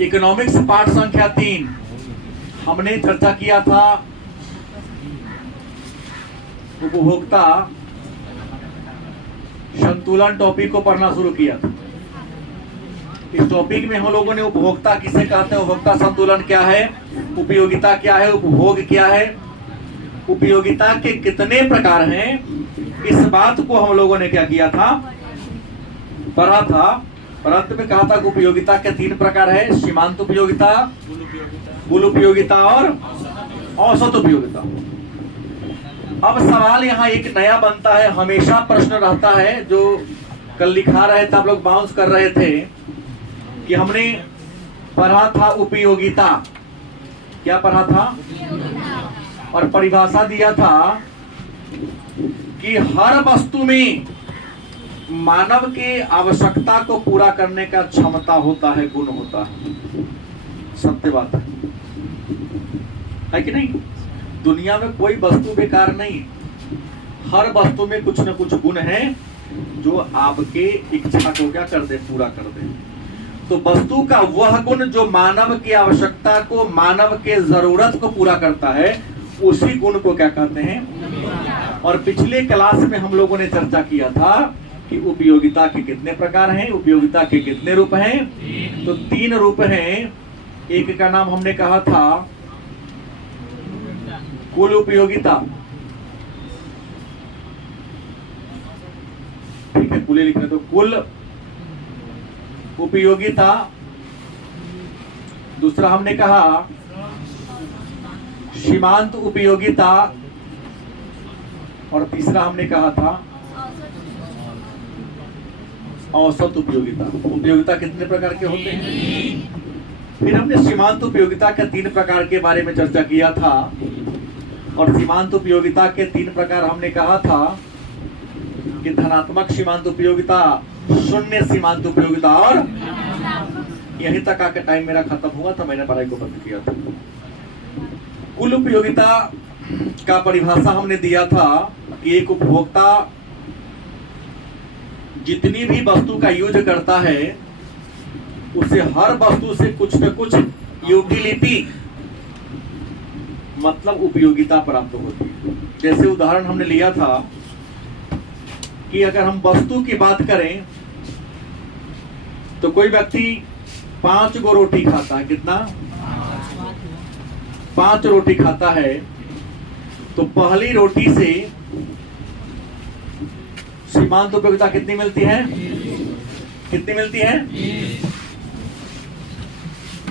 Economics पाठ संख्या 3 हमने चर्चा किया था उपभोक्ता संतुलन टॉपिक को पढ़ना शुरू किया था। इस टॉपिक में हम लोगों ने उपभोक्ता किसे कहते हैं, उपभोक्ता संतुलन क्या है, उपयोगिता क्या है, उपभोग क्या है, उपयोगिता के कितने प्रकार हैं, इस बात को हम लोगों ने क्या किया था, पढ़ा था। और अंत में कहा था कि उपयोगिता के 3 प्रकार है, सीमांत उपयोगिता, कुल उपयोगिता और औसत उपयोगिता। अब सवाल यहाँ एक नया बनता है, हमेशा प्रश्न रहता है जो कल लिखा रहे थे, आप लोग बाउंस कर रहे थे कि हमने पढ़ा था उपयोगिता, क्या पढ़ा था, और परिभाषा दिया था कि हर वस्तु में मानव के आवश्यकता को पूरा करने का क्षमता होता है, गुण होता है। सत्य बात है कि नहीं? दुनिया में कोई वस्तु बेकार नहीं, हर वस्तु में कुछ न कुछ गुण है जो आपके इच्छा को क्या कर दे, पूरा कर दे। तो वस्तु का वह गुण जो मानव की आवश्यकता को, मानव के जरूरत को पूरा करता है, उसी गुण को क्या कहते हैं। और पिछले क्लास में हम लोगों ने चर्चा किया था कि उपयोगिता के कितने प्रकार हैं, उपयोगिता के कितने रूप हैं। तो 3 रूप हैं। एक का नाम हमने कहा था कुल उपयोगिता, ठीक है, कुल लिखने तो कुल उपयोगिता। दूसरा हमने कहा सीमांत उपयोगिता, और तीसरा हमने कहा था औसत उपयोगिता। उपयोगिता कितने प्रकार के होते हैं। फिर हमने सीमांत उपयोगिता के 3 प्रकार के बारे में चर्चा किया था, और सीमांत उपयोगिता के 3 प्रकार हमने कहा था कि धनात्मक सीमांत उपयोगिता, शून्य सीमांत उपयोगिता, और यहीं तक आके टाइम मेरा खत्म हुआ था, मैंने पढ़ाई को बंद किया था। कुल उपयोगिता का परिभाषा हमने दिया था कि एक उपभोक्ता जितनी भी वस्तु का यूज करता है उसे हर वस्तु से कुछ न कुछ यूटिलिटी मतलब उपयोगिता प्राप्त होती है। जैसे उदाहरण हमने लिया था कि अगर हम वस्तु की बात करें तो कोई व्यक्ति 5 गो रोटी खाता है, कितना, 5 रोटी खाता है, तो पहली रोटी से सीमांत उपयोगिता कितनी मिलती है, कितनी मिलती है।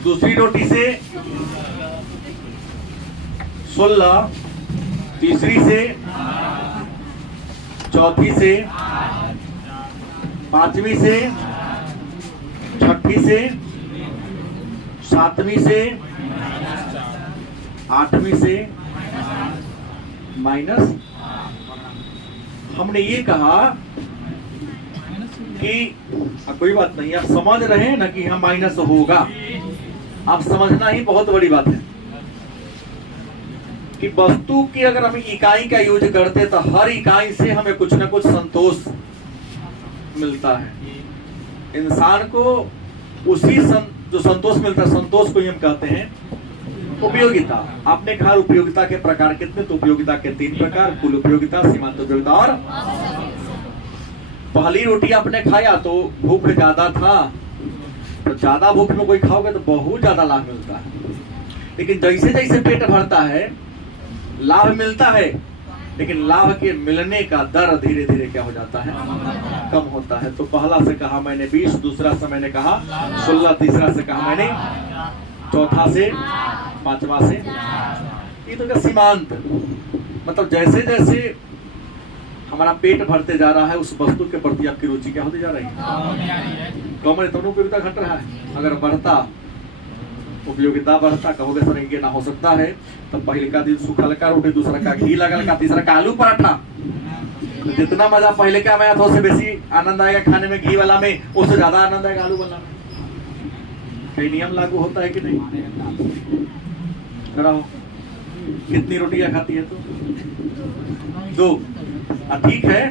दूसरी रोटी से 16, तीसरी से, चौथी से, 5वीं से, 6वीं से, 7वीं से, 8वीं से, माइनस। हमने ये कहा कि कोई बात नहीं, आप समझ रहे हैं ना कि यहाँ माइनस होगा, आप समझना ही बहुत बड़ी बात है कि वस्तु की अगर हम इकाई का यूज करते तो हर इकाई से हमें कुछ ना कुछ संतोष मिलता है। इंसान को उसी जो संतोष मिलता है, संतोष को ही हम कहते हैं उपयोगिता। आपने कहा उपयोगिता के प्रकार कितने, तो उपयोगिता के 3 प्रकार, कुल उपयोगिता, सीमांत उपयोगिता और पहली रोटी आपने खाया तो भूख ज्यादा था, तो ज्यादा भूख में कोई खाओगे तो बहुत ज्यादा लाभ मिलता है। लेकिन जैसे जैसे पेट भरता है लाभ मिलता है, लेकिन लाभ के मिलने का दर धीरे धीरे क्या हो जाता है, कम होता है। तो पहला से कहा मैंने 20, दूसरा से मैंने कहा 16, तीसरा से कहा मैंने, चौथा से, 5वां से, ये तो क्या सीमांत, मतलब जैसे जैसे हमारा पेट भरते जा रहा है उस वस्तु के प्रति आपकी रुचि क्या होती जा रही है, कम है, तो उपयोगिता घट रहा है। अगर बढ़ता उपयोगिता बढ़ता, कहोगे सर ये ना हो सकता है, तब पहले का दिन सूखल का रोटी, दूसरा का घी लगल का, तीसरा का आलू पराठा। तो जितना मजा पहले का आया था उससे बेसी आनंद आएगा खाने में घी वाला में, उससे ज्यादा आनंद आएगा आलू वाला में। कई नियम लागू होता है कि नहीं, कराओ कितनी रोटियां खाती है, तो 2। ठीक है,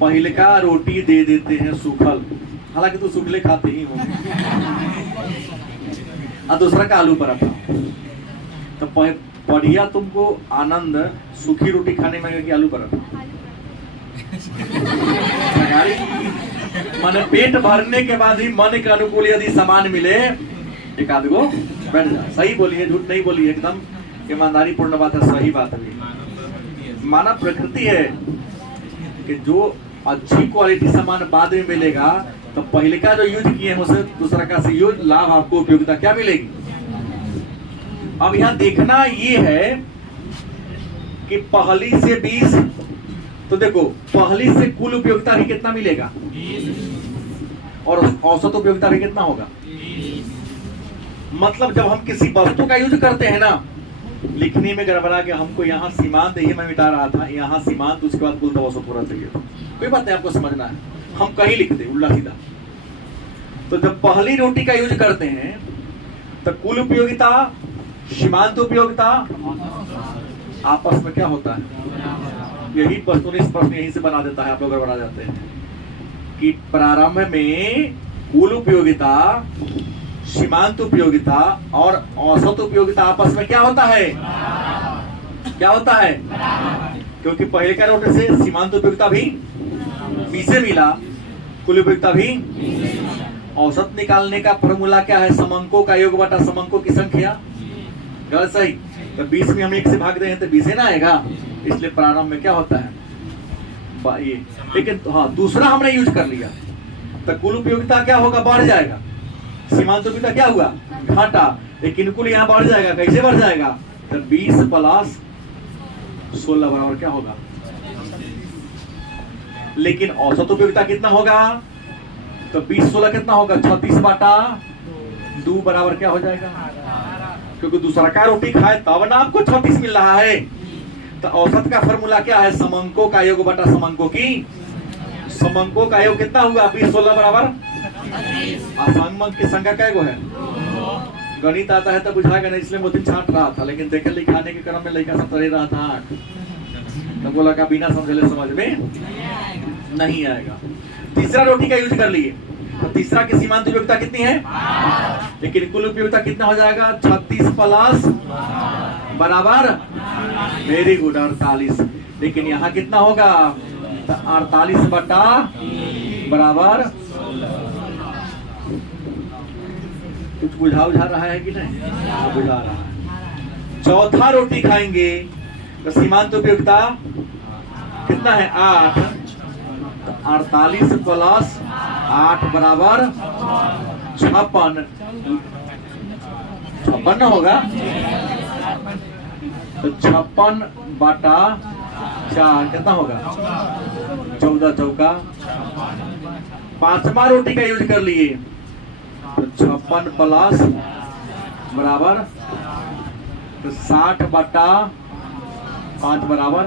पहले का रोटी दे देते हैं सूखल, हालांकि तो सूखले खाते ही होंगे, और दूसरा का आलू पराठा। तो बढ़िया तुमको आनंद सूखी रोटी खाने में कि आलू पराठा? माने पेट भरने के बाद ही मन के अनुकूल यदि सामान मिले एक आध गो बैठ जा। सही बोलिए, झूठ नहीं बोलिए, एकदम ईमानदारी पूर्ण बात है, सही बात है। मानव प्रकृति है कि जो अच्छी क्वालिटी सामान बाद में मिलेगा तो पहले का जो यूज किए हैं उसे दूसरा का से यूज लाभ आपको उपयोगिता क्या मिलेगी। अब यहाँ देखना ये है कि पहली से 20, तो देखो पहली से कुल उपयोगिता भी कितना मिलेगा और औसत उपयोगिता भी कितना होगा। मतलब जब हम किसी वस्तु का यूज करते हैं ना, लिखने में गड़बड़ा के हमको यहाँ सीमांत ये मैं मिटा रहा था, यहाँ सीमांत उसके बाद कुल औसत पूरा चाहिए। कोई बात नहीं, आपको समझना है, हम कहीं लिख दे उल्टा सीधा। तो जब पहली रोटी का यूज करते हैं तो कुल उपयोगिता सीमांत उपयोगिता आपस में क्या होता है, यही प्रश्न यहीं से बना देता है, आप लोग गड़बड़ा जाते हैं कि प्रारंभ में कुल उपयोगिता सीमांत उपयोगिता और औसत उपयोगिता आपस में क्या होता है, क्या होता है, क्योंकि पहले का रोटी से सीमांत उपयोगिता भी 20 से मिला, कुल उपयोगिता भी। औसत निकालने का फॉर्मूला क्या है, समंकों का योग बटा समंकों की संख्या। गलत सही, तो 20 में हम 1 से भाग दें तो 20 ना आएगा, इसलिए प्रारंभ में क्या होता है ये। लेकिन हाँ दूसरा हमने यूज कर लिया तो कुल उपयोगिता क्या होगा, बढ़ जाएगा, सीमांत उपयोगिता क्या हुआ घाटा, लेकिन कुल यहाँ बढ़ जाएगा। कैसे बढ़ जाएगा, तो 20 प्लस 16 बराबर क्या होगा। लेकिन औसत उपयोगिता कितना होगा, तो 20 16 कितना होगा, 36 बाटा 2 बराबर क्या हो जाएगा, क्योंकि दूसरा का रोटी खाए तब ना आपको 36 मिल रहा है। तो औसत का फॉर्मूला क्या है, समंकों का योग बटा समंकों की। समंकों का योग कितना हुआ, 20 16 बराबर। असंगमक की संख्या क्या है, गणित आता है तो बुझाएगा नहीं, इसलिए मोदी छांट रहा था, लेकिन देखे लिखाने के क्रम में लड़का सब तरह रहा था, तो बोला का बिना समझे समझ में नहीं आएगा। तीसरा रोटी का यूज कर लिए तो तीसरा की सीमांत उपयोगिता कितनी है, लेकिन कुल उपयोगिता कितना हो जाएगा, 36 प्लस बराबर, वेरी गुड 48। लेकिन यहाँ कितना होगा, 48 बटा बराबर। कुछ बुझा रहा है कि नहीं, बुझा रहा है। चौथा रोटी खाएंगे तो सीमांत उपयोगिता कितना है, 8। 48 प्लस 8 बराबर 56। 56 होगा, तो 56 बटा 4 कितना होगा, 14 चौका। पांचवा रोटी का यूज कर लिए तो 56 प्लस बराबर तो 60 बटा 5 बराबर,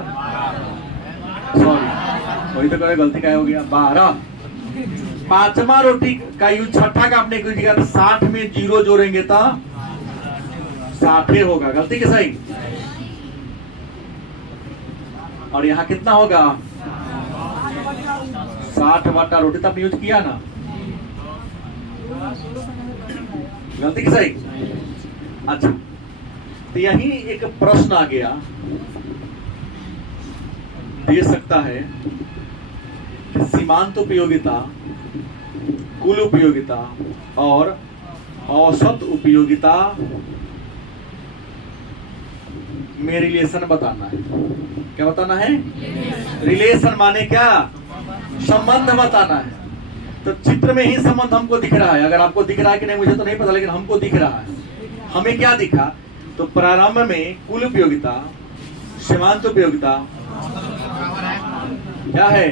सॉरी वही तो कहे गलती का हो गया, 12। पांचवा रोटी का यूज छठा का आपने यूज किया तो 60 में 0 जोड़ेंगे तो 60 होगा, गलती के सही। और यहाँ कितना होगा, 60 बटा रोटी तो आपने यूज किया ना, गलती की सही। अच्छा, तो यही एक प्रश्न आ गया, दे सकता है कि सीमांत उपयोगिता, कुल उपयोगिता और औसत उपयोगिता में रिलेशन बताना है। क्या बताना है, रिलेशन माने क्या, संबंध बताना है। तो चित्र में ही संबंध हमको दिख रहा है, अगर आपको दिख रहा है कि नहीं मुझे तो नहीं पता, लेकिन हमको दिख रहा है। हमें क्या दिखा, तो प्रारंभ में कुल उपयोगिता सीमांत उपयोगिता क्या है,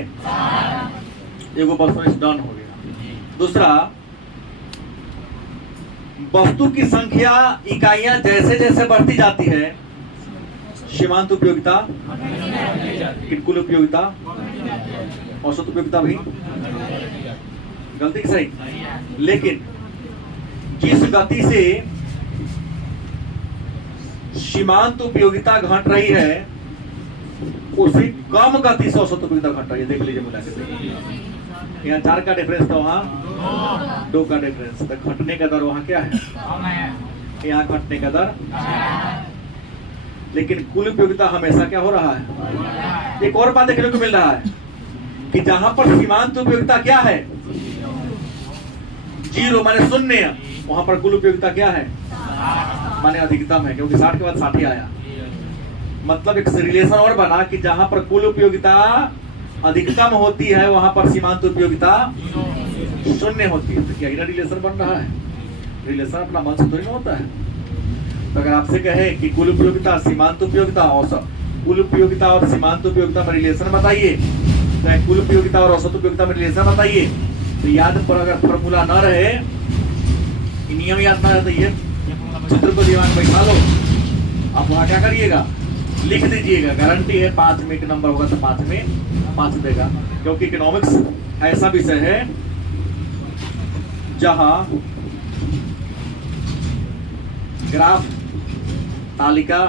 एगो परसेंटेज डन हो गया। दूसरा, वस्तु की संख्या इकाइयां जैसे जैसे बढ़ती जाती है, सीमांत उपयोगिता, कुल उपयोगिता, औसत उपयोगिता भी, गलती की सही। लेकिन जिस गति से सीमांत उपयोगिता घट रही है उसी कम गति से औसत उपयोगिता घट रही है। देख लीजिए मिला के, यहाँ 4 का डिफरेंस था, वहाँ 2 का डिफरेंस, तो घटने का दर वहाँ क्या है, यहाँ घटने का दर, लेकिन कुल उपयोगिता हमेशा क्या हो रहा है? एक और बात देखने को मिल रहा है कि जहां पर सीमांत उपयोगिता क्या है, 0 माने शून्य, वहां पर कुल उपयोगिता क्या है? माने अधिकतम है, क्योंकि 60 के बाद 60 ही आया। मतलब एक रिलेशन और बना कि जहां पर कुल उपयोगिता अधिकतम होती है वहां पर सीमांत उपयोगिता शून्य होती है। तो क्या इनर रिलेशन बन रहा है? रिलेशन अपना मन से थोड़ी ना होता है। तो अगर आपसे कहे कि कुल उपयोगिता, सीमांत उपयोगिता, औसत कुल उपयोगिता और सीमांत उपयोगिता में रिलेशन बताइए, तो कुल उपयोगिता और औसत उपयोगिता में रिलेशन बताइए, तो याद पर अगर फॉर्मूला न रहे, नियम याद ना रहे, तो ये चित्र को दिमाग में बैठा लो। आप वहां क्या करिएगा? लिख दीजिएगा। गारंटी है 5 में एक नंबर होगा तो 5 में 5 देगा, क्योंकि इकोनॉमिक्स ऐसा विषय है जहां ग्राफ, तालिका,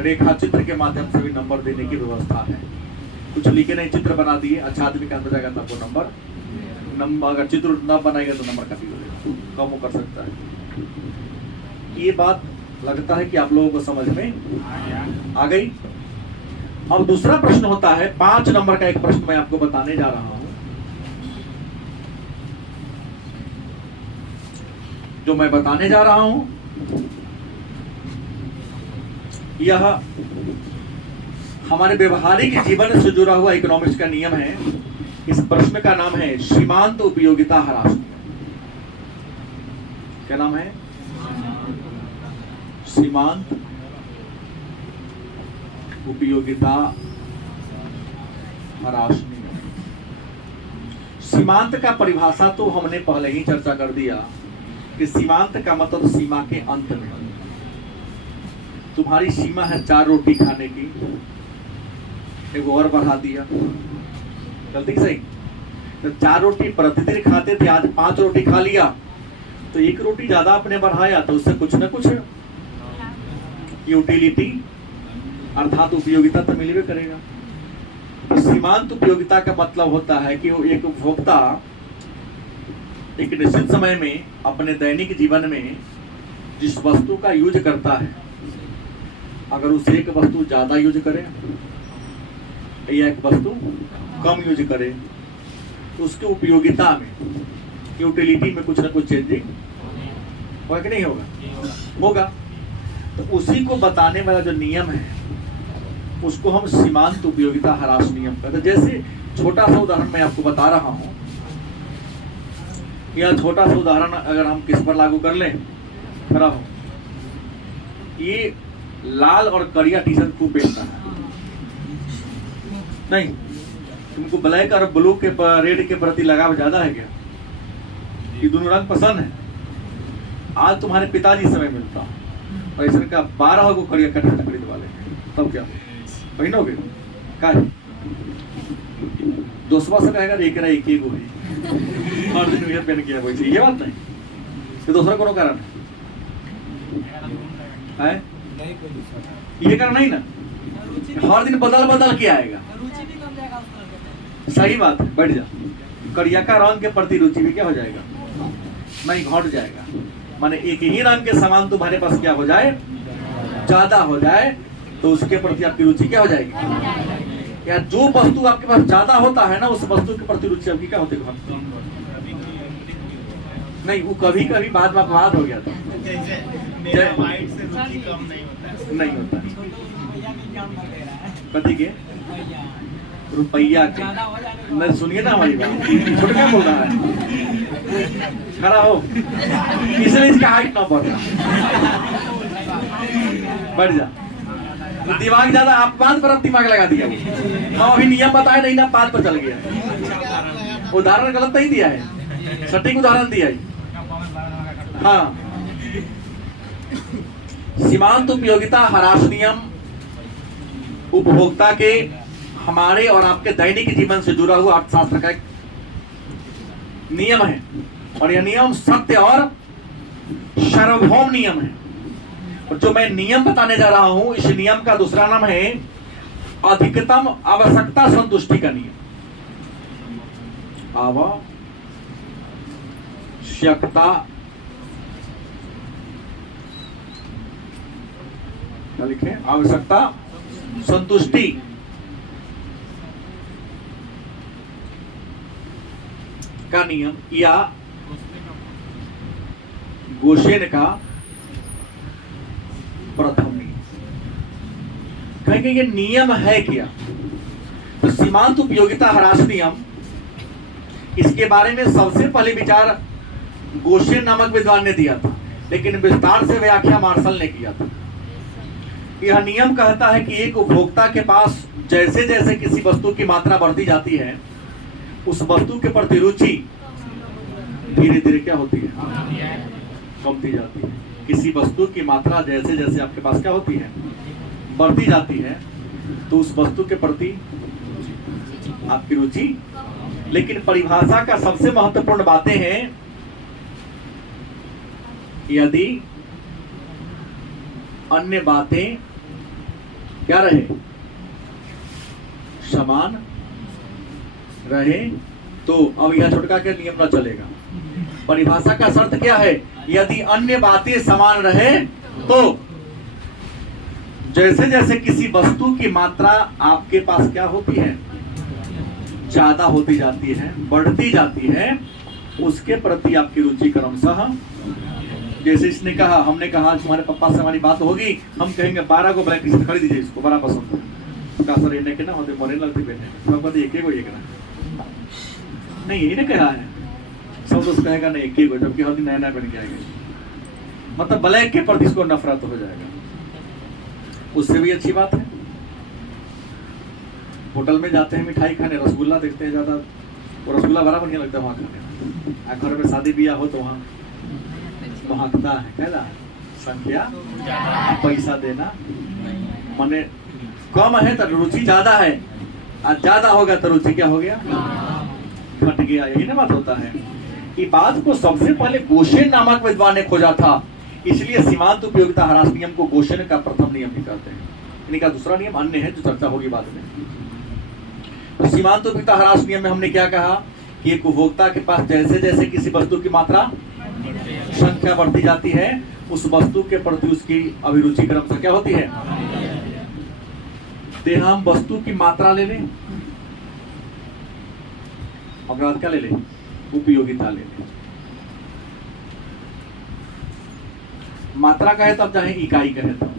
रेखा चित्र के माध्यम से भी नंबर देने की व्यवस्था है। कुछ लिखे नहीं, चित्र बना दिए, अच्छा आदमी का अंदर जाएगा तो आपको नंबर अगर चित्र न बनाएगा तो नंबर काफी कम कर सकता है। ये बात लगता है कि आप लोगों को समझ में आ गई। अब दूसरा प्रश्न होता है, 5 नंबर का एक प्रश्न मैं आपको बताने जा रहा हूं। जो मैं बताने जा रहा हूं यह हमारे व्यवहारिक जीवन से जुड़ा हुआ इकोनॉमिक्स का नियम है। इस प्रश्न का नाम है सीमांत उपयोगिता ह्रास नियम। क्या नाम है? सीमांत उपयोगिता ह्रास नियम। सीमांत का परिभाषा तो हमने पहले ही चर्चा कर दिया कि सीमांत का मतलब सीमा के अंत में। तुम्हारी सीमा है 4 रोटी खाने की, एक और बढ़ा दिया, गलती सही? तो 4 रोटी प्रतिदिन खाते थे, आज 5 रोटी खा लिया, तो 1 रोटी ज्यादा आपने बढ़ाया, तो उससे कुछ ना कुछ यूटिलिटी अर्थात उपयोगिता तो मिलवे करेगा। तो सीमांत उपयोगिता का मतलब होता है कि वो एक उपभोक्ता एक निश्चित समय में अपने दैनिक जीवन में जिस वस्तु का यूज करता है, अगर उसे एक वस्तु ज्यादा यूज करे या एक वस्तु कम यूज करे, तो उसके उपयोगिता में, यूटिलिटी में कुछ ना कुछ चेंजिंग होगा कि नहीं होगा? होगा। तो उसी को बताने वाला जो नियम है उसको हम सीमांत उपयोगिता ह्रास नियम कहते हैं। जैसे छोटा सा उदाहरण मैं आपको बता रहा हूं, यह छोटा सा उदाहरण अगर हम किस पर लागू कर लें, खड़ा हो, ये लाल और करिया टी शर्ट खूब बेचता है, नहीं? तुमको ब्लैक और ब्लू के रेड के प्रति लगाव ज्यादा है क्या? ये दोनों रंग पसंद है। आज तुम्हारे पिताजी समय मिलता और ऐसा का 12 को करिया कट खरीद वाले, तब क्या पहनोगे? क्या दोस्तों से कहेगा एक एक हो हर दिन ये पहन किया वैसे, ये बात नहीं। तो दूसरा कोनो कारण है? ये कारण नहीं ना, हर दिन बदल बदल के आएगा। सही बात है, बैठ जा। करिया का रंग के प्रति रुचि भी क्या हो जाएगा? नहीं, घट जाएगा। माने एक ही रंग के सामान तुम्हारे पास क्या हो जाए? ज्यादा हो जाए, तो उसके प्रति आपकी रुचि क्या हो जाएगी? या जो वस्तु आपके पास ज्यादा होता है ना, उस वस्तु के प्रति रुचि आपकी क्या होती है? नहीं, वो कभी कभी बाद में अपवाद हो गया था, नहीं होता। पति के रुपया के नहीं, सुनिए ना हमारी बात, छोटे क्या बोल रहा है? खड़ा हो, इसलिए इसका हाइट ना बढ़ बढ़ जा। तो दिमाग ज्यादा आप बात पर अब दिमाग लगा दिया। हम अभी नियम बताए नहीं ना, बात पर चल गया। उदाहरण गलत नहीं दिया है, सटीक उदाहरण दिया है। हाँ, सीमांत उपयोगिता ह्रास नियम उपभोक्ता के, हमारे और आपके दैनिक जीवन से जुड़ा हुआ अर्थशास्त्र का एक नियम है, और यह नियम सत्य और सार्वभौम नियम है। और जो मैं नियम बताने जा रहा हूं, इस नियम का दूसरा नाम है अधिकतम आवश्यकता संतुष्टि का नियम। आवश्यकता क्या लिखे, आवश्यकता संतुष्टि का नियम या गोशेन का प्रथम नियम। कहेंगे ये नियम है क्या? तो सीमांत उपयोगिता ह्रास नियम, इसके बारे में सबसे पहले विचार गोशेन नामक विद्वान ने दिया था, लेकिन विस्तार से व्याख्या मार्शल ने किया था। यह नियम कहता है कि एक उपभोक्ता के पास जैसे जैसे किसी वस्तु की मात्रा बढ़ती जाती है, उस वस्तु के प्रति रुचि धीरे धीरे क्या होती है, कमती जाती है। किसी वस्तु की मात्रा जैसे जैसे आपके पास क्या होती है, बढ़ती जाती है, तो उस वस्तु के प्रति आपकी रुचि। लेकिन परिभाषा का सबसे महत्वपूर्ण बातें हैं, यदि अन्य बातें क्या रहे, समान रहे, तो अब यह छोटका के नियम न चलेगा। परिभाषा का शर्त क्या है? यदि अन्य बातें समान रहे तो जैसे जैसे किसी वस्तु की मात्रा आपके पास क्या होती है, ज्यादा होती जाती है, बढ़ती जाती है, उसके प्रति आपकी रुचि क्रमशः। जैसे इसने कहा, हमने कहा तुम्हारे पापा से हमारी बात होगी, हम कहेंगे 12 को ब्लैक टी शर्ट खरीद दीजिए, इसको बड़ा पसंद है। कहा सर इन्हें के ना होते मरे लगती बेटे, एक ना नहीं, यही ने कहा है, सब दोस्त कहेगा नहीं एक ही को, जबकि हर दिन नया नया पहन के आएगा, मतलब ब्लैक के प्रति इसको नफरत हो जाएगा। उससे भी अच्छी बात है, होटल में जाते हैं मिठाई खाने, रसगुल्ला देखते हैं ज्यादा, वो रसगुल्ला बड़ा बढ़िया लगता है वहाँ खाने। घर में शादी ब्याह हो तो वहाँ महकता है, कहला संख्या पैसा देना, माने कम है तो रुचि ज्यादा है, और ज्यादा होगा तो रुचि क्या हो गया, घट गया। यही ना बात होता है। ये बात को सबसे पहले गोशेन नामक विद्वान ने खोजा था, इसलिए सीमांत उपयोगिता ह्रास नियम को गोशेन का प्रथम नियम भी कहते हैं। इनका दूसरा नियम अन्य है जो चर्चा होगी बाद में। तो सीमांत उपयोगिता ह्रास नियम में हमने क्या कहा कि एक उपभोक्ता के पास जैसे जैसे किसी वस्तु की मात्रा संख्या बढ़ती जाती है, उस वस्तु के प्रति उसकी अभिरुचि क्रमशः क्या होती है। तो हम वस्तु की मात्रा ले लें, अपराध क्या ले लें, उपयोगिता ले लें। मात्रा कहे तब चाहे इकाई कहे तब।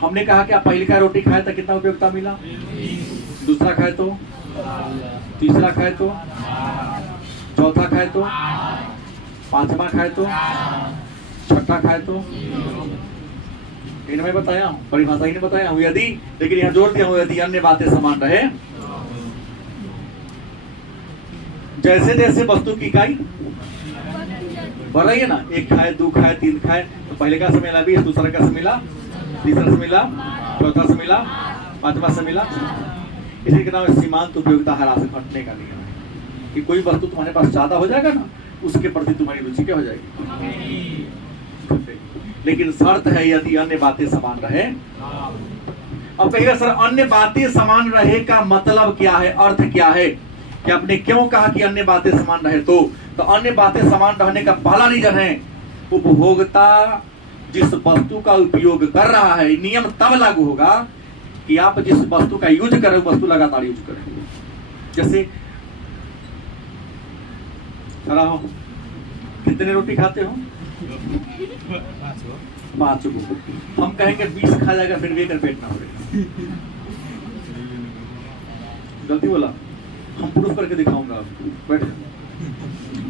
हमने कहा कि आप पहली का रोटी खाए तो कितना उपयोगिता मिला, दूसरा खाए तो, तीसरा खाए तो, चौथा खाए तो, पांचवा खाए तो, छठा खाए तो। इनमें बताया हूं, परिभाषा ही ने बताया हूं यदि, लेकिन यहां जोड़ दिया हूं यदि अन्य बातें समान रहे। जैसे जैसे वस्तु की इकाई बढ़ रही है ना, एक खाए, दो खाए, तीन खाए, तो पहले का से मिला 20, दूसरा का से मिला, तीसरा से मिला, चौथा से मिला, पांचवा से मिला। इसी के नाम सीमांत उपयोगिता ह्रास घटने का नियम है कि कोई वस्तु तुम्हारे पास ज्यादा हो जाएगा ना, उसके प्रति तुम्हारी रुचि क्या हो जाएगी, लेकिन शर्त है यदि अन्य बातें समान रहे। अब कहिएगा सर अन्य बातें समान रहे का मतलब क्या है, अर्थ क्या है, कि आपने क्यों कहा कि अन्य बातें समान रहे? तो अन्य बातें समान रहने का पहला रीजन है उपभोक्ता जिस वस्तु का उपयोग कर रहा है, नियम तब लागू होगा कि आप जिस वस्तु का यूज कर रहे हो वस्तु लगातार यूज करें। जैसे खड़ा हो, कितने रोटी खाते हो? 5 गो। हम कहेंगे 20 खा जाएगा फिर भी पेट ना भरेगा, गलती बोला, हम प्रूफ करके दिखाऊंगा आपको। बैठ,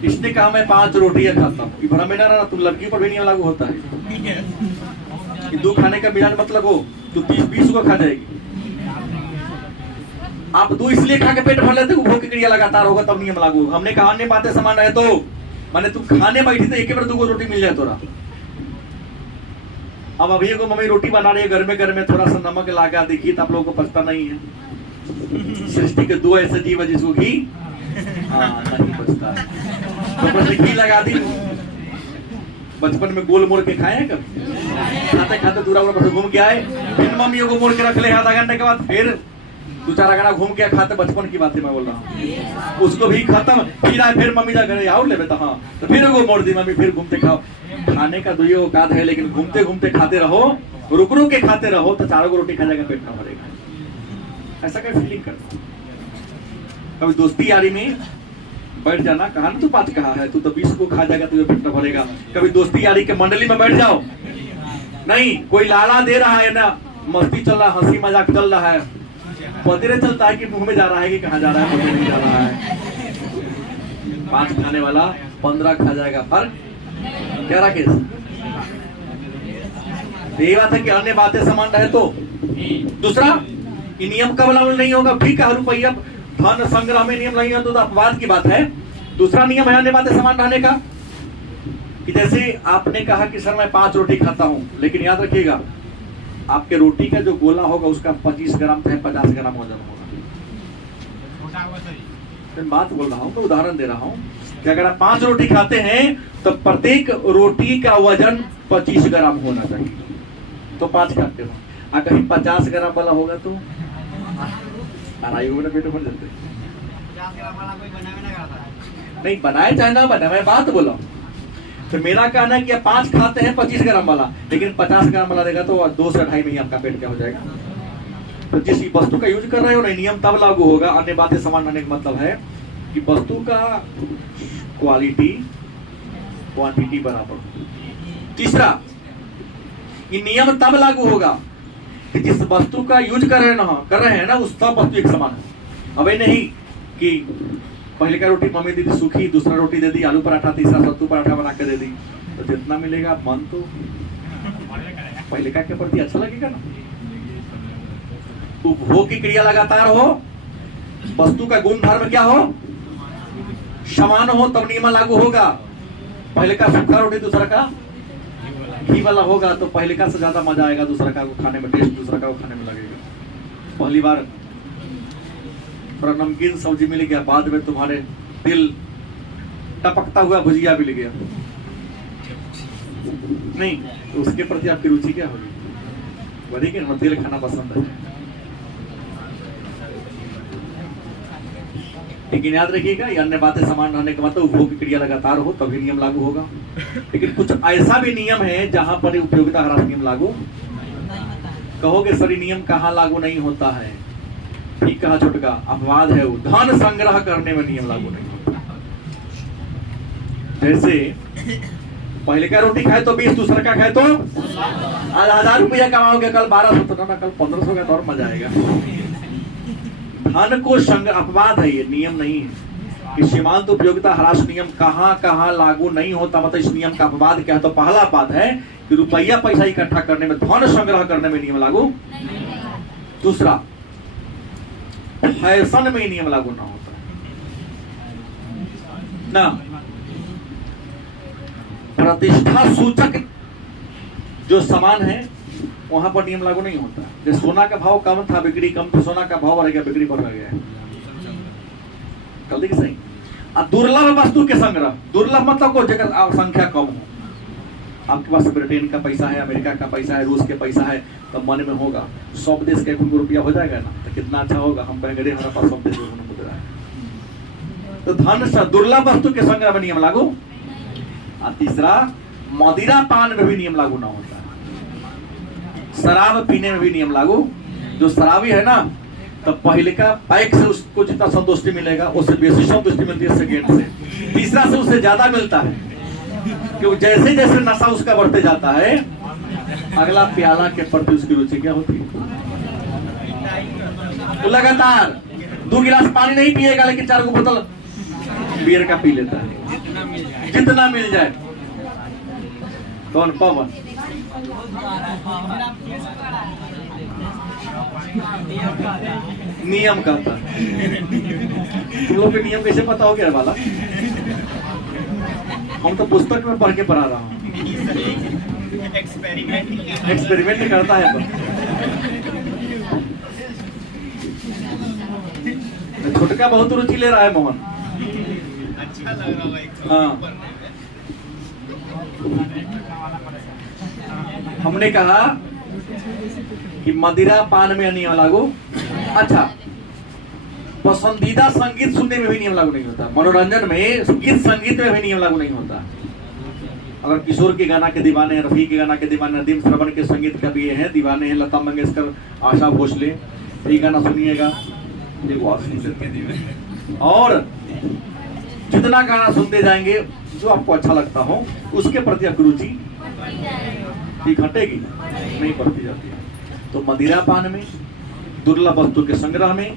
इसने कहा मैं 5 रोटियां खाता हूँ, भरा में ना रहा, तुम लड़की पर भी नहीं लागू होता है कि 2 खाने का मिजाज मतलब हो तो 30-20 को खा जाएगी। आप 2 इसलिए खा के पेट भर लेते, भूख की क्रिया लगातार होगा तब नियम लागू होगा। हमने कहा अन्य बातें समान रहे तो माने तुम खाने बैठी तो एक बार 2 रोटी मिल जाए तोरा। अब अभी को मम्मी रोटी बना रही है घर में थोड़ा सा नमक लगा देखिए तो आप लोगों को पछता नहीं है। सृष्टि के 2 ऐसे जीव है जिसको घी नहीं पछता है, तो घी लगा दी। बचपन में गोल मोड़ के खाए हैं कभी? खाते खाते दूरा घूम के आए, फिर मम्मियों को मोड़ के रख ले, आधा घंटे के बाद फिर 2-4 घंटा घूम के खाते। बचपन की बातें मैं बोल रहा हूँ, उसको भी खत्म, फिर आए, फिर मम्मी जा घर और ले बेटा, हाँ तो फिर वो मोड़ दी मम्मी, फिर घूमते खाओ। खाने का 2 औकात है, लेकिन घूमते घूमते खाते रहो रुक रुक के खाते रहो तो 4 रोटी खा जाएगा, पेट ना भरेगा। ऐसा क्या फीलिंग करता? कभी दोस्ती यारी में बैठ जाना, कहा ना तू 5 कहा है, तू तो 20 को खा जाएगा, तुझे पेट ना भरेगा। कभी दोस्ती यारी के मंडली में बैठ जाओ, नहीं कोई लाला दे रहा है ना, मस्ती चल रहा, हंसी मजाक चल रहा है, पता नहीं चलता है कि मुंह में जा रहा है कि कहाँ जा रहा है, पता नहीं जा रहा है। 5 खाने वाला 15 खा जाएगा, फर्क क्या राकेश? यही बात है कि अन्य बातें समान रहे तो। दूसरा, ये नियम कब लागू नहीं होगा? भी कहा रुपया धन संग्रह में नियम नहीं हो तो अपवाद की बात है। दूसरा नियम है अन्य बातें समान रहने का, कि जैसे आपने कहा कि सर मैं 5 रोटी खाता हूं, लेकिन याद रखिएगा आपके रोटी का जो गोला होगा उसका 25 ग्राम चाहे 50 ग्राम वजन होगा। मैं बात बोल रहा हूँ, मैं उदाहरण दे रहा हूँ कि अगर आप 5 रोटी खाते हैं तो प्रत्येक रोटी का वजन 25 ग्राम होना चाहिए, तो 5 खाते हो। अगर कहीं 50 ग्राम वाला होगा तो पेट भर जाते नहीं, बनाए चाहे ना बनाए, मैं बात बोला। तो मेरा कहना है कि आप 5 खाते हैं 25 ग्राम वाला, लेकिन 50 ग्राम वाला देगा तो 2 से 2.5 में ही आपका पेट क्या हो जाएगा। तो जिस वस्तु का यूज कर रहे हो ना, नियम तब लागू होगा। अन्य बातें समान रहने का मतलब है कि वस्तु का क्वालिटी क्वांटिटी बराबर। तीसरा, ये नियम तब लागू होगा कि जिस वस्तु का यूज कर रहे हैं ना उस सब वस्तु एक समान है। अब ये नहीं कि पहले का रोटी मम्मी दीदी सूखी, दूसरा रोटी दे दी आलू पराठा, तीसरा सत्तू पराठा बना के दे दी, तो जितना मिलेगा मन तो पहले का के प्रति अच्छा लगेगा ना। उपभोग की क्रिया लगातार हो, वस्तु का गुण धर्म क्या हो, समान हो, तब नियम लागू होगा। पहले का सूखा रोटी दूसरा का घी वाला होगा तो पहले का से ज्यादा मजा आएगा, दूसरा का खाने में टेस्ट दूसरा का खाने में लगेगा। पहली बार थोड़ा नमकीन सब्जी मिल गया, बाद में तुम्हारे दिल टपकता हुआ भुजिया मिल गया, नहीं तो उसके प्रति आपकी रुचि क्या होगी? बढ़ेगी ना, तेल खाना पसंद है। लेकिन याद रखिएगा ये अन्य बातें समान रहने का मतलब उपभोग की क्रिया लगातार हो तभी नियम लागू होगा। लेकिन कुछ ऐसा भी नियम है जहां पर उपयोगिता ह्रास नियम लागू, कहोगे सर नियम कहाँ लागू नहीं होता है? ठीक कहा छोटका, अपवाद है वो, धन संग्रह करने में नियम लागू नहीं होता। जैसे पहले का रोटी खाए तो 20, दूसरा का खाए तो आज 1000 रुपया कमाओगे, कल 1200, तो ना कल 1500 का तो और मजा आएगा। धन को संग्रह, अपवाद है ये, नियम नहीं है कि सीमांत उपयोगिता ह्रास नियम कहाँ कहाँ लागू नहीं होता। मतलब इस नियम का अपवाद क्या है? तो पहला बात है कि रुपया पैसा इकट्ठा करने में, धन संग्रह करने में नियम लागू। दूसरा, फैशन में नियम लागू ना होता ना। प्रतिष्ठा सूचक जो सामान है वहां पर नियम लागू नहीं होता। जैसे सोना का भाव कम था, बिक्री कम, तो सोना का भाव बढ़ गया, बिक्री बढ़ गया। गलती की सही। दुर्लभ वस्तु के संग्रह, दुर्लभ मतलब को जगह संख्या कम हो। आपके पास ब्रिटेन का पैसा है, अमेरिका का पैसा है, रूस के पैसा है, तो मन में होगा 100 देश का 1 रुपया हो जाएगा ना, तो कितना अच्छा होगा। हम कहेंगे हमारे पास 100 देश मुद्रा है। तो धन दुर्लभ वस्तु के संग्रह में नियम लागू। और तीसरा, मदिरा पान में भी नियम लागू ना होता है। शराब पीने में भी नियम लागू। जो शराबी है ना, तो पहले का पैक से उसको जितना संतुष्टि मिलेगा उससे बेसी संतुष्टि मिलती है सेकेंड से, तीसरा से उससे ज्यादा मिलता है, क्योंकि जैसे जैसे नशा उसका बढ़ते जाता है अगला प्याला के प्रति उसकी रुचि क्या होती है। तो लगातार 2 गिलास पानी नहीं पिएगा, लेकिन 4 बोतल बियर का पी लेता है, जितना मिल जाए। कौन? पवन। नियम का था। तुम लोग के नियम कैसे पता हो गया वाला? हम तो पुस्तक में पढ़ के पढ़ा रहा हूँ। एक्सपेरिमेंट करता है तो। छोटका बहुत रुचि ले रहा है मोहन। अच्छा लग रहा है। हाँ, हमने कहा कि मदिरा पान में नियम लागू। अच्छा, पसंदीदा संगीत सुनने में भी नियम लागू नहीं होता। मनोरंजन में गीत संगीत में भी नियम लागू नहीं होता। अगर किशोर के गाना के दीवाने हैं, रफ़ी के गाना के दीवाने, नदीम श्रवण के संगीत के भी हैं दीवाने हैं, लता मंगेशकर, आशा भोसले, ये गाना सुनिएगा, ये वो आप सुन सकते हैं। और जितना गाना सुनते जाएंगे जो आपको अच्छा लगता हो उसके प्रति आपकी रुचि ठीक घटेगी, नहीं बढ़ती जाती है। तो मदिरा पान में, दुर्लभ वस्तु के संग्रह में,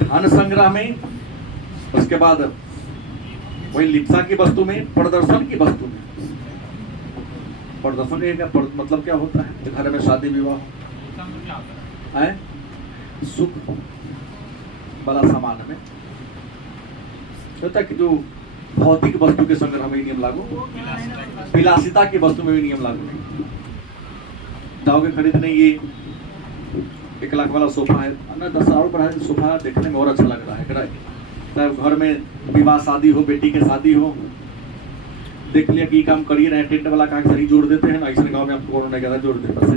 धन संग्रह में, उसके बाद वही लिप्सा की वस्तु में, प्रदर्शन की वस्तु में। प्रदर्शन का मतलब क्या होता है? तो घर में शादी विवाह है, सुख वाला सामान में होता है कि जो भौतिक वस्तु के संग्रह में नियम लागू, विलासिता की वस्तु में भी नियम लागू नहीं। जाओगे खरीदने, ये 1 लाख वाला सोफा है ना, 10 हजार पर है, सोफा देखने में और अच्छा लग रहा है। घर में विवाह शादी हो, बेटी के शादी हो, देख लिया कि काम करिए रहे, टेंट वाला का सही जोड़ देते हैं ना, ऐसे गांव में आपको कोरोना नहीं कहता जोड़ दे, बस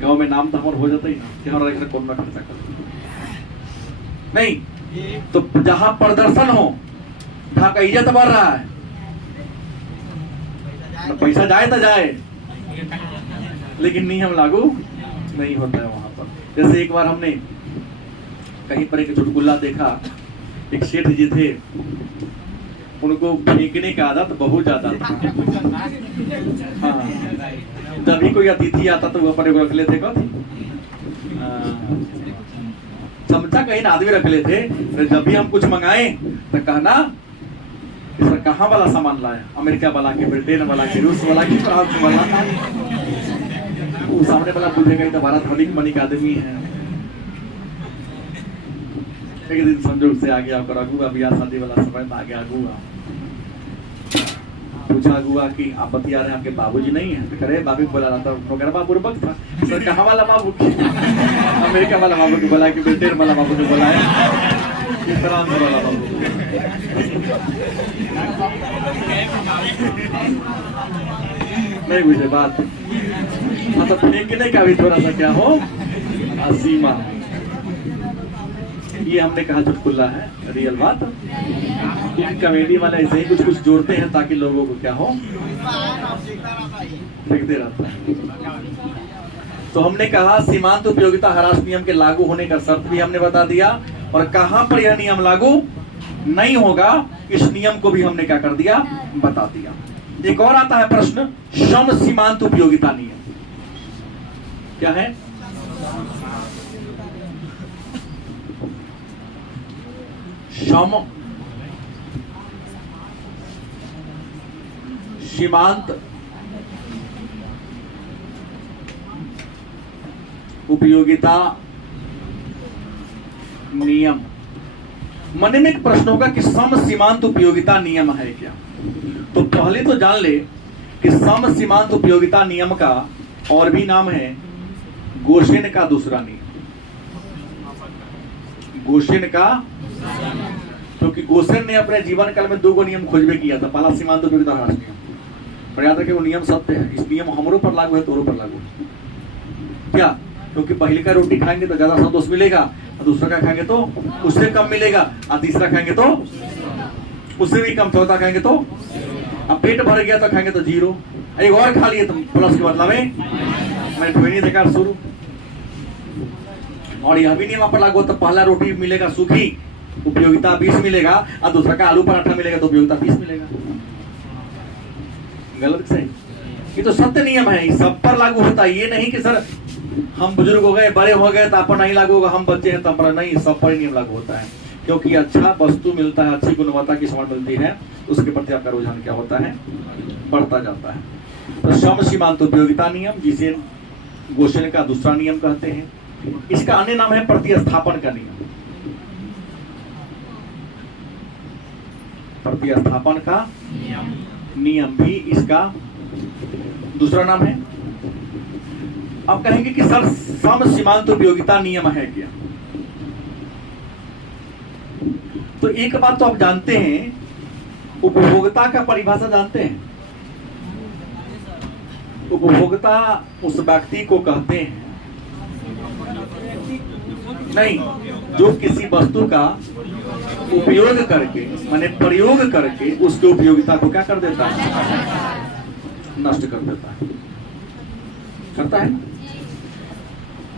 गांव में नाम तो हमारा हो जाता ही ना, कोरोना खर्चा कर नहीं। तो जहां प्रदर्शन हो जहां का इज्जत बढ़ रहा है, तो पैसा जाए तो जाए, लेकिन नियम लागू नहीं होता है वहां पर। जैसे एक बार हमने कहीं पर एक चुटकुला देखा, एक सेठ जी थे, उनको फेंकने का आदत बहुत ज्यादा था। हाँ, तभी कोई अतिथि आता तो वो पर रख लेते, चमचा कहीं आदमी रख लेते, जब भी हम कुछ मंगाए तो कहना इसका कहाँ वाला सामान लाए, अमेरिका वाला के, ब्रिटेन वाला के, रूस वाला के, फ्रांस वाला। वो सामने वाला पूछेगा तो भारत धनिक मनिक आदमी है। एक दिन संजोग से आ गया अगुआ, ब्याह शादी वाला समय में आ गया अगुआ, पूछा अगुआ कि आप बतिया रहे हैं आपके बाबूजी नहीं है? तो करे बाबू बोला रहा था, वगैरह बाबू बुर्बक था। सर कहाँ वाला बाबू? अमेरिका वाला बाबू को बोला कि ब्रिटेन वाला बाबू को बोला है, फ्रांस वाला बाबू। नहीं बुझे बात, मतलब फेंकने का भी थोड़ा सा क्या हो सीमा। ये हमने कहा चुटकुला है, रियल बात। कॉमेडी वाले ऐसे ही कुछ कुछ जोड़ते हैं ताकि लोगों को क्या हो, देखते रहता है। तो हमने कहा सीमांत उपयोगिता ह्रास नियम के लागू होने का शर्त भी हमने बता दिया, और कहां पर यह नियम लागू नहीं होगा इस नियम को भी हमने क्या कर दिया, बता दिया। एक और आता है प्रश्न, सम सीमांत उपयोगिता नियम क्या है? सम सीमांत उपयोगिता नियम। मन में एक प्रश्न होगा कि सम सीमांत उपयोगिता नियम है क्या? तो पहले तो जान ले कि सम सीमांत उपयोगिता नियम का और भी नाम है गोसेन का दूसरा नियम। गोसेन का, क्योंकि गोसेन ने अपने जीवन काल में 2 नियम खोजबे किया था। पहला सीमांत उपयोगिता ह्रास नियम, पर याद रखें वो नियम सत्य है, इस नियम हमरों पर लागू है, तोरों पर लागू है। क्या? क्योंकि पहले का रोटी खाएंगे तो ज्यादा संतोष मिलेगा, और दूसरा का खाएंगे तो उससे कम मिलेगा, और तीसरा खाएंगे तो उससे भी कम, चौथा खाएंगे तो, अब पेट भर गया तो खाएंगे तो 0, एक और खा लिए तो प्लस के बदला में मैं ढोनी देकर शुरू। और यह भी नियम पर लागू होता, पहला रोटी मिलेगा सूखी, उपयोगिता 20 मिलेगा, और दूसरा का आलू पराठा मिलेगा तो उपयोगिता 30 मिलेगा। गलत सही? ये तो सत्य नियम है, सब पर लागू होता है। ये नहीं कि सर हम बुजुर्ग हो गए, बड़े हो गए तो आप पर नहीं लागू होगा, हम बच्चे हैं तो पर नहीं, सब पर नियम लागू होता है। क्योंकि अच्छा वस्तु मिलता है, अच्छी गुणवत्ता की सामान मिलती है, उसके प्रति आपका रुझान क्या होता है, बढ़ता जाता है। तो सम सीमांत उपयोगिता नियम, जिसे गोसेन का दूसरा नियम कहते हैं, इसका अन्य नाम है प्रतिस्थापन का नियम। प्रतिस्थापन का नियम भी इसका दूसरा नाम है। अब कहेंगे कि सर सम सीमांत उपयोगिता नियम है क्या? तो एक बात तो आप जानते हैं, उपभोक्ता का परिभाषा जानते हैं? उपभोक्ता उस व्यक्ति को कहते हैं नहीं जो किसी वस्तु का उपयोग करके माने प्रयोग करके उसके उपयोगिता को क्या कर देता है, नष्ट कर देता है, करता है ना।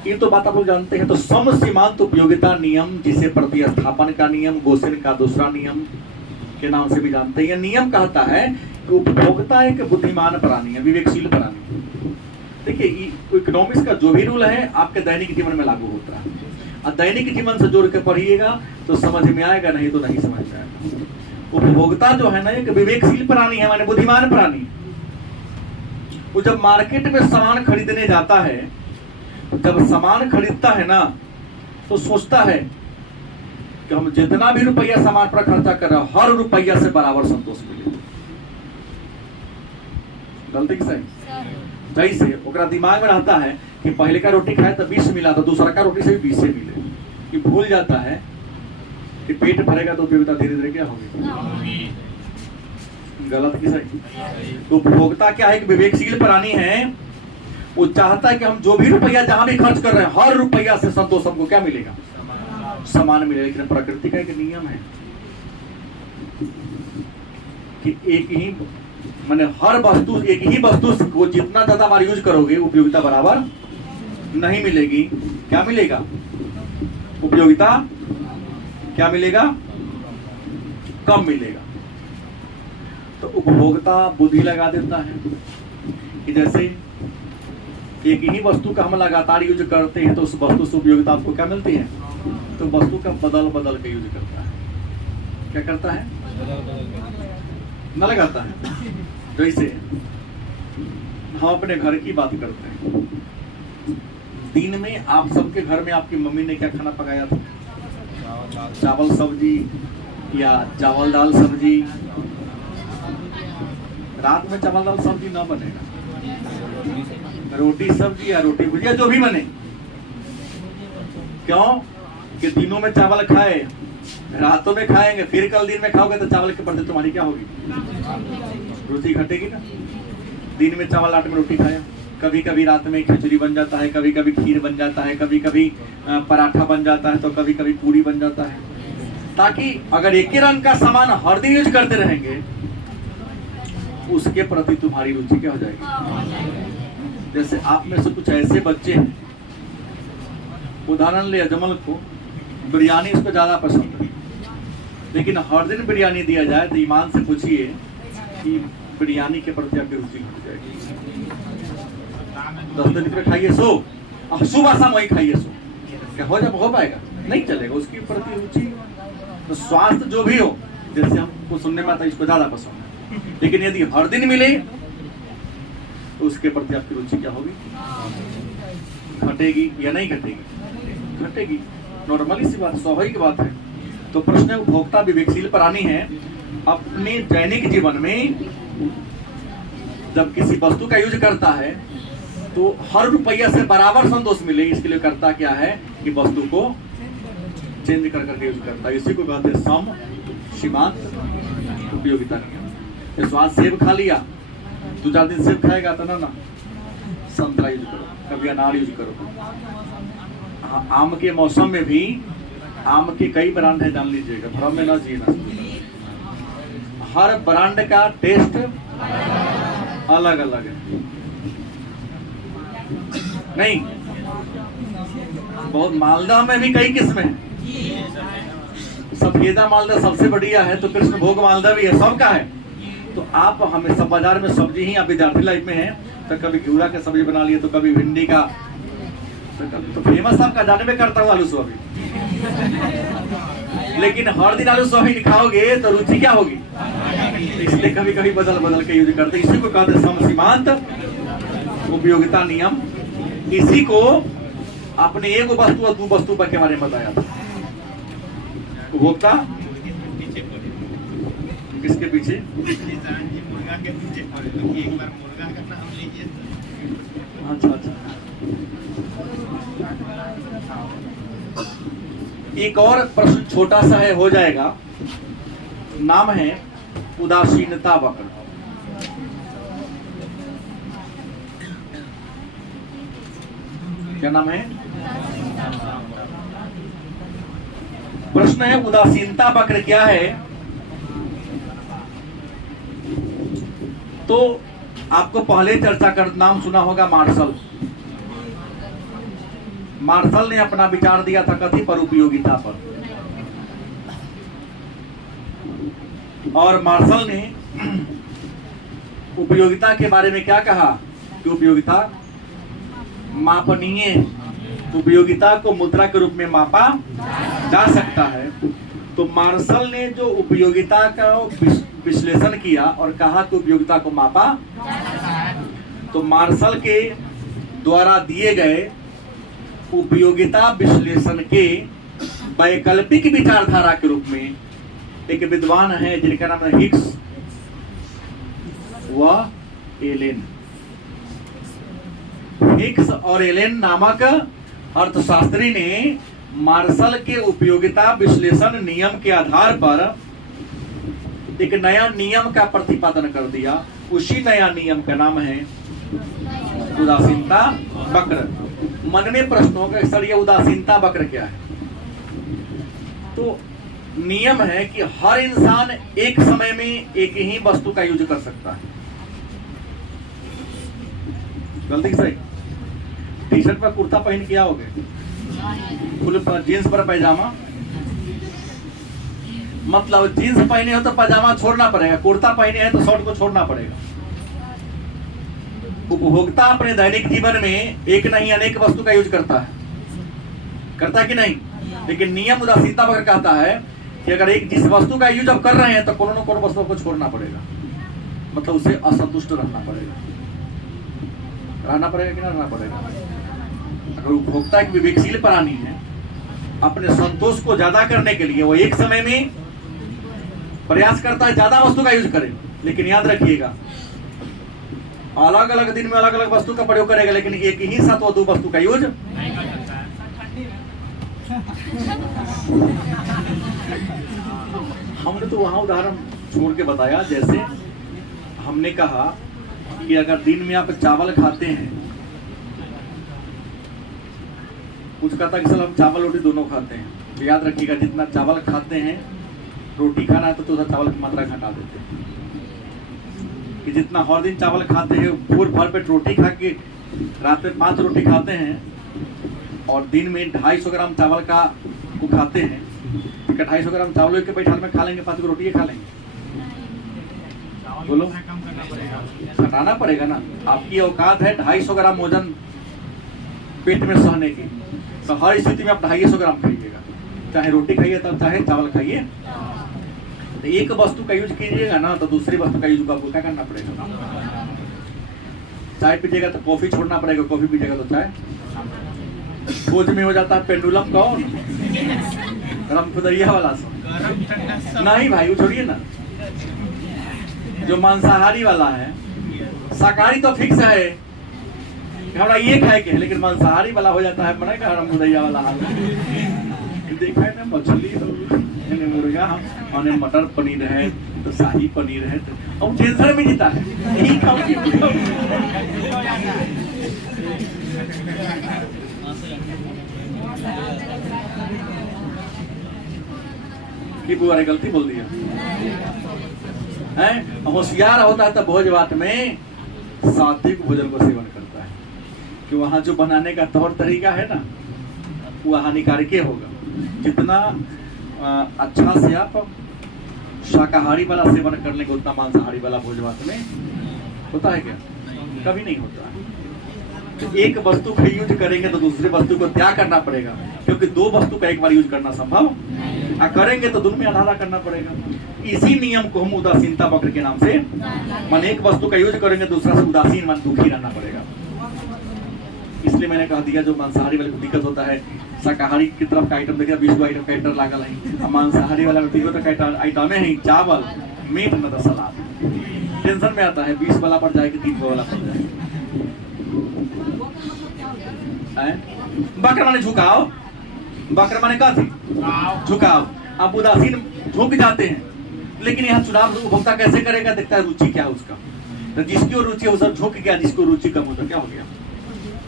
ये तो बात आप लोग जानते हैं। तो सम सीमांत उपयोगिता नियम, जिसे प्रतिस्थापन का नियम, गोसेन का दूसरा नियम के नाम से भी जानते हैं। यह नियम कहता है कि उपभोक्ता एक बुद्धिमान प्राणी है, विवेकशील प्राणी। देखिए इकोनॉमिक्स का जो भी रूल है आपके दैनिक जीवन में लागू होता है, और दैनिक जीवन से जोड़ के पढ़िएगा तो समझ में आएगा, नहीं तो नहीं समझ में आएगा। उपभोक्ता जो है ना एक विवेकशील प्राणी है, माने बुद्धिमान प्राणी। वो जब मार्केट में सामान खरीदने जाता है, जब सामान खरीदता है ना तो सोचता है कि हम जितना भी रुपया सामान पर खर्चा कर रहे हैं हर रुपया से बराबर संतोष मिले। गलती की सही? जैसे ओकरा दिमाग में रहता है कि पहले का रोटी खाए तो 20 मिला, तो दूसरा का रोटी से भी 20 से मिले। कि भूल जाता है कि पेट भरेगा तो उपयोगिता धीरे धीरे क्या होगी। गलत की सही? तो उपभोक्ता क्या है, एक विवेकशील प्राणी है। वो चाहता है कि हम जो भी रुपया जहां भी खर्च कर रहे हैं हर रुपया से संतोष हमको क्या मिलेगा, समान मिलेगा। लेकिन प्रकृति का एक नियम है कि एक ही माने हर वस्तु, एक ही वस्तु को जितना ज्यादा बार यूज करोगे उपयोगिता बराबर नहीं मिलेगी। क्या मिलेगा, उपयोगिता क्या मिलेगा, कम मिलेगा। तो उपभोक्ता बुद्धि लगा देता है कि जैसे एक ही वस्तु का हम लगातार यूज करते हैं तो उस वस्तु से उपयोगिता आपको क्या मिलती है, तो वस्तु का बदल बदल के यूज करता है। क्या करता है, न लगाता है। जैसे हम अपने घर की बात करते हैं, दिन में आप सबके घर में आपकी मम्मी ने क्या खाना पकाया था, चावल सब्जी या चावल दाल सब्जी। रात में चावल दाल सब्जी ना बनेगा, रोटी सब्जी या रोटी भुजिया जो भी बने। क्यों कि दिनों में चावल खाए, रातों में खाएंगे, फिर कल दिन में खाओगे तो चावल के प्रति तुम्हारी क्या होगी, रुचि घटेगी ना। दिन में चावल, रात में रोटी खाया, कभी कभी रात में खिचड़ी बन जाता है, कभी कभी खीर बन जाता है, कभी कभी पराठा बन जाता है, तो कभी कभी पूरी बन जाता है। ताकि अगर एक ही रंग का सामान हर दिन यूज करते रहेंगे उसके प्रति तुम्हारी रुचि क्या हो जाएगी। जैसे आप में से कुछ ऐसे बच्चे हैं, उदाहरण ले अजमल को बिरयानी उसको ज्यादा पसंद है, लेकिन हर दिन बिरयानी दिया जाए तो ईमान से पूछिए कि बिरयानी के प्रति आपकी रुचि घट जाएगी। 10 दिन पे खाइए सो, सुबह शाम वही खाइए सो, क्या हो पाएगा, नहीं चलेगा। उसकी प्रति रुचि तो स्वास्थ्य जो भी हो, जैसे हमको सुनने में आता है इसको ज्यादा पसंद है, लेकिन यदि हर दिन मिले तो उसके प्रति आपकी रुचि क्या होगी, घटेगी या नहीं घटेगी, घटेगी। नॉर्मली सी बात, स्वाभाविक बात है। तो प्रश्न है, उपभोक्ता विवेकशील प्राणी है, अपने दैनिक जीवन में जब किसी वस्तु का यूज करता है तो हर रुपया से बराबर संतोष मिले, इसके लिए करता क्या है कि वस्तु को चेंज कर करके यूज करता है। इसी को कहते हैं सम सीमांत उपयोगिता नियम। स्वाद सेब खा लिया, 2-4 दिन सेब खाएगा तो ना संतरा यूज करो, कभी अनार यूज करो। हाँ, आम के मौसम में भी आम के कई ब्रांड है, जान लीजिएगा, भ्रम में ना जीना। हर ब्रांड का टेस्ट अलग अलग है। नहीं, बहुत मालदा में भी कई किस्में हैं। सफेदा मालदा सबसे बढ़िया है, तो कृष्ण भोग मालदा भी है, सबका है। तो आप हमें सब बाजार में सब्जी ही, आप विद्यार्थी लाइफ में हैं तो कभी घिउरा का सब्जी बना लिए, तो कभी भिंडी का, तो फेमस आपका जाने में करता हूँ आलू सोयाबीन। लेकिन हर दिन आलू सोयाबीन खाओगे तो रुचि क्या होगी, इसलिए कभी कभी बदल बदल के यूज करते। इसी को कहते हैं समसीमांत उपयोगिता नियम। इसी को आपने एक वस्तु और 2 वस्तु के बारे में बताया था। उपभोक्ता किसके पीछे, मुर्गा के पीछे। एक बार मुर्गा का नाम लीजिए। अच्छा। एक और प्रश्न छोटा सा है, हो जाएगा। नाम है उदासीनता वक्र। क्या नाम है, प्रश्न है उदासीनता वक्र क्या है। तो आपको पहले चर्चा कर नाम सुना होगा मार्शल। मार्शल ने अपना विचार दिया था कथी पर, उपयोगिता पर। और मार्शल ने उपयोगिता के बारे में क्या कहा कि उपयोगिता मापनीय, उपयोगिता को मुद्रा के रूप में मापा जा सकता है। तो मार्शल ने जो उपयोगिता का विश्लेषण किया और कहा कि उपयोगिता को मापा, तो मार्शल के द्वारा दिए गए उपयोगिता विश्लेषण के वैकल्पिक विचारधारा के रूप में एक विद्वान है जिनका नाम है हिग्स व एलेन। हिग्स और एलेन नामक अर्थशास्त्री ने मार्शल के उपयोगिता विश्लेषण नियम के आधार पर एक नया नियम का प्रतिपादन कर दिया। उसी नया नियम का नाम है उदासीनता वक्र। मन में प्रश्न होगा सर ये उदासीनता वक्र क्या है। तो नियम है कि हर इंसान एक समय में एक ही वस्तु का यूज कर सकता है। गलती सही, टी शर्ट पर कुर्ता पहन के आओगे, फुल पर जींस पर पैजामा, मतलब जींस पहने हो तो पैजामा छोड़ना पड़ेगा, कुर्ता पहने हैं तो शर्ट को छोड़ना पड़ेगा। उपभोक्ता अपने दैनिक जीवन में एक नहीं अनेक वस्तु का यूज करता है, करता है कि नहीं। लेकिन नियम उदासीनता वक्र कहता है कि अगर एक जिस वस्तु का यूज आप कर रहे हैं तो कोनो न कोनो वस्तु को छोड़ना पड़ेगा, मतलब उसे असंतुष्ट रहना पड़ेगा कि ना रहना पड़ेगा। अगर उपभोक्ता एक विवेकशील प्राणी है, अपने संतोष को ज्यादा करने के लिए वो एक समय में प्रयास करता है ज्यादा वस्तु का यूज करे। लेकिन याद रखिएगा अलग अलग दिन में अलग अलग वस्तु का प्रयोग करेगा, लेकिन एक ही साथ वो दो वस्तु का यूज नहीं कर सकता। हमने तो वहां उदाहरण छोड़ के बताया, जैसे हमने कहा कि अगर दिन में आप चावल खाते हैं, कुछ कहता कि सर हम चावल रोटी दोनों खाते हैं, तो याद रखिएगा जितना चावल खाते हैं रोटी खाना है तो चावल की मात्रा घटा देते हैं। कि जितना हर दिन चावल खाते हैं, फूल भर पेट रोटी खा के रात में 5 रोटी खाते हैं और दिन में 250 ग्राम चावल का को खाते हैं, 250 ग्राम चावल के बैठाल में खा लेंगे, 5 रोटी खा लेंगे। बोलो घटाना पड़ेगा ना। आपकी औकात है 250 ग्राम वजन पेट में सहने की, तो हर स्थिति में आप 250 ग्राम खाइएगा, चाहे रोटी खाइए तब चाहे चावल खाइए। तो एक वस्तु का यूज कीजिएगा ना तो दूसरी वस्तु का यूज आपको क्या करना पड़ेगा। चाय पीजिएगा तो कॉफी छोड़ना पड़ेगा, कॉफी पीजिएगा तो चाय। खोज में हो जाता है पेंडुलम कौन, गरम खुदरिया वाला नहीं भाई, वो छोड़िए ना। जो मांसाहारी वाला है, शाकाहारी तो फिक्स है हमारा ये खाए के है, लेकिन मांसाहारी वाला हो जाता है मना का गरम खुदरिया वाला हाल। देखा है ना, मछली मुर्गा और मटर पनीर है तो शाही पनीर है, तो अब टेंशन में जीता है यही खाओ कि बुआ गलती बोल दिया है। होशियार होता है तो भोज भात में सात्विक भोजन को सेवन करता है, कि वहां जो बनाने का तौर तरीका है ना वो हानिकारक होगा। जितना अच्छा से आप शाकाहारी वाला सेवन कर लेंगे उतना मांसाहारी वाला भोज भात में होता है क्या, कभी नहीं होता है। तो एक वस्तु का यूज करेंगे तो दूसरे वस्तु को त्याग करना पड़ेगा, क्योंकि 2 वस्तु का एक बार यूज करना संभव करेंगे तो दोनों में आधा करना पड़ेगा। इसी नियम को हम उदासीनता वक्र के नाम से, मन एक वस्तु का यूज करेंगे दूसरा से उदासीन मन दुखी रहना पड़ेगा। इसलिए मैंने कहा दिया जो मांसाहारी वाले को दिक्कत होता है, शाकाहारी की तरफ का आइटम देखिए 20 आइटम का एंटर लागल है, मांसाहारी वाला में 30 आइटम है, चावल मीट न तो सलाद। टेंशन में आता है 20 वाला पर जाए कि 30 वाला पर जाए। बकर माने झुकाओ, बकर माने का थी झुकाओ। आप उदासीन झुक जाते हैं, लेकिन यहाँ चुनाव उपभोक्ता कैसे करेगा, देखता है रुचि क्या है उसका। तो जिसकी और रुचि है वो सब झुक गया, जिसको रुचि कम हो तो क्या हो गया।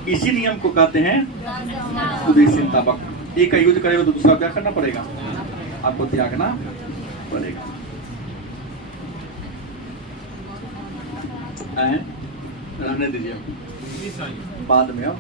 इसी नियम को कहते हैं उदासीनता वक्र। एक का यूज करेगा तो दूसरा क्या करना पड़ेगा, आपको त्यागना पड़ेगा। रहने दीजिए, बाद में अब